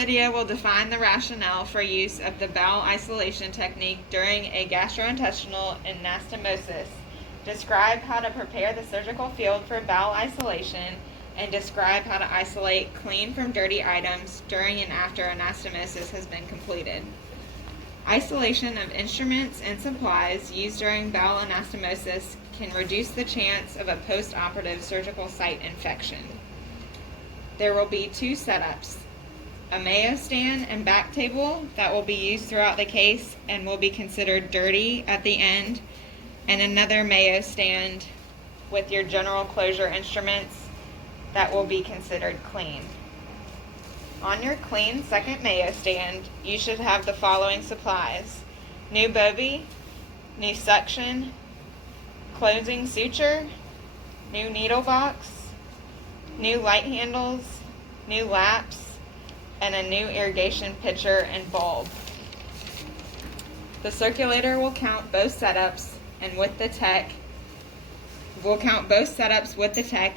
Video will define the rationale for use of the bowel isolation technique during a gastrointestinal anastomosis, describe how to prepare the surgical field for bowel isolation, and describe how to isolate clean from dirty items during and after anastomosis has been completed. Isolation of instruments and supplies used during bowel anastomosis can reduce the chance of a post-operative surgical site infection. There will be two setups: a Mayo stand and back table that will be used throughout the case and will be considered dirty at the end, and another Mayo stand with your general closure instruments that will be considered clean. On your clean second Mayo stand, you should have the following supplies: new bovie, new suction, closing suture, new needle box, new light handles, new laps, and a new irrigation pitcher and bulb. The circulator will count both setups and with the tech,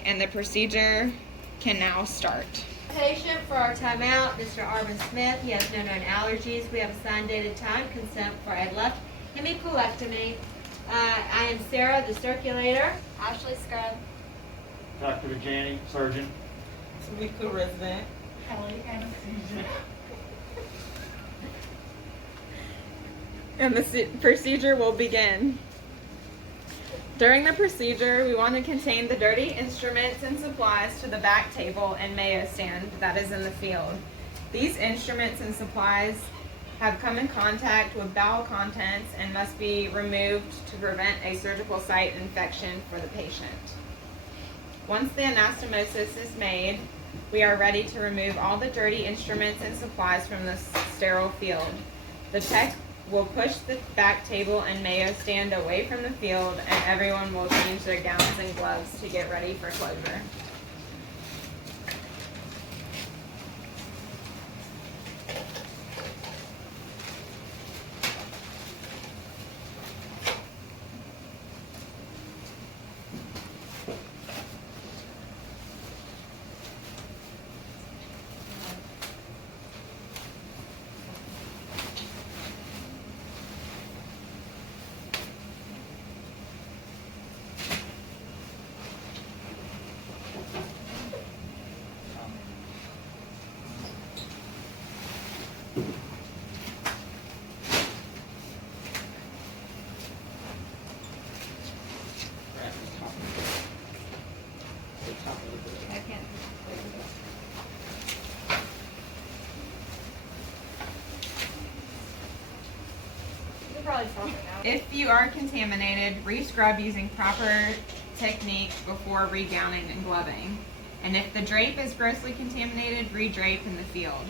and the procedure can now start. Patient for our timeout, Mr. Arvin Smith. He has no known allergies. We have assigned dated time, consent for a left hemicolectomy. I am Sarah, the circulator. Ashley Scrub. Dr. Vajani, surgeon. Tamika, resident. Kelly, anesthesia. And the procedure will begin. During the procedure, we want to contain the dirty instruments and supplies to the back table and Mayo stand that is in the field. These instruments and supplies have come in contact with bowel contents and must be removed to prevent a surgical site infection for the patient. Once the anastomosis is made, we are ready to remove all the dirty instruments and supplies from the sterile field. The tech will push the back table and Mayo stand away from the field, and everyone will change their gowns and gloves to get ready for closure. If you are contaminated, re-scrub using proper technique before regowning and gloving. And if the drape is grossly contaminated, re-drape in the field.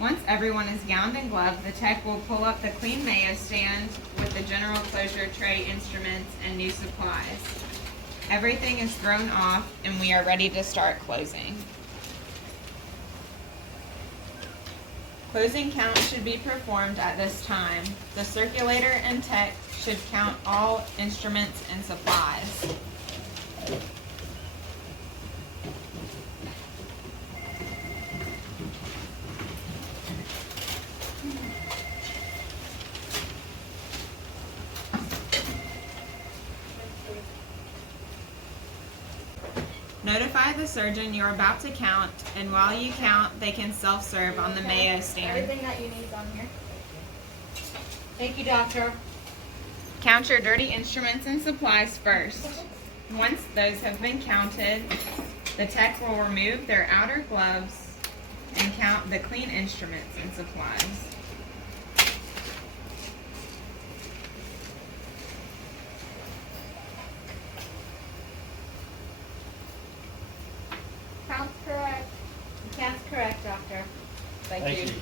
Once everyone is gowned and gloved, the tech will pull up the clean Mayo stand with the general closure tray instruments and new supplies. Everything is thrown off and we are ready to start closing. Closing count should be performed at this time. The circulator and tech should count all instruments and supplies. Notify the surgeon you're about to count, and while you count, they can self-serve on the Mayo stand. Everything that you need is on here. Thank you, doctor. Count your dirty instruments and supplies first. Once those have been counted, the tech will remove their outer gloves and count the clean instruments and supplies. Count's correct. Count's correct, doctor. Thank you.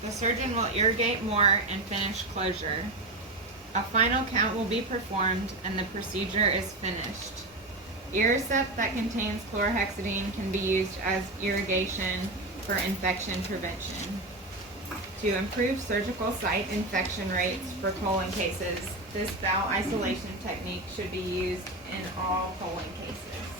The surgeon will irrigate more and finish closure. A final count will be performed and the procedure is finished. Irricept that contains chlorhexidine can be used as irrigation for infection prevention. To improve surgical site infection rates for colon cases, this bowel isolation technique should be used in all colon cases.